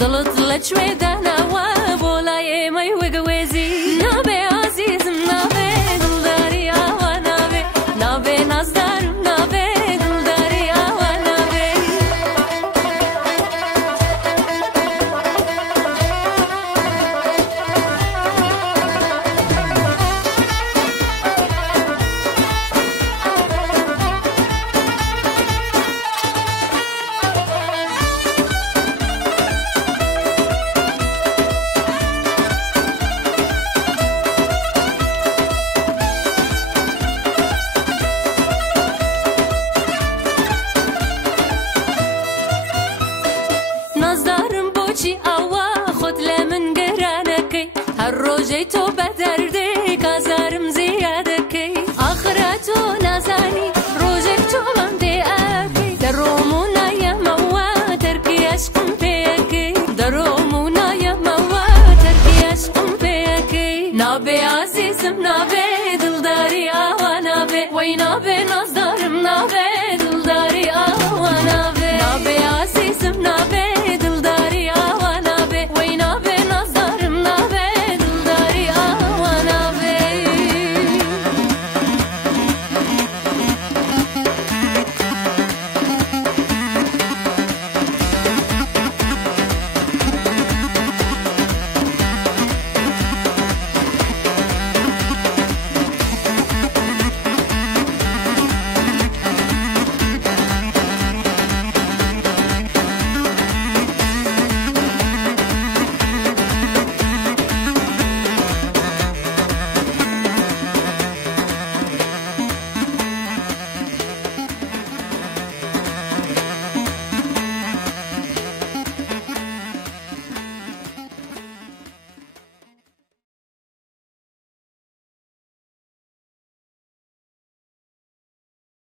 دلت لچوی دهنوا بولای می وگویزی نبی عزیزم نبی دلداری آوا نبی نبی نزدارم نبی دلداری آوا نبی نزدارم بوچی آوا خود لمن گرانکی هر روزی تو بدردی کازارم زیاده کی آخرتو نزانی روزی تو من دی اکی درومونا یموا ترکی عشقم پیکی درومونا یموا ترکی عشقم پیکی نبی عزیزم نبی دلداری آوا نبی وی نبی نزدارم نبی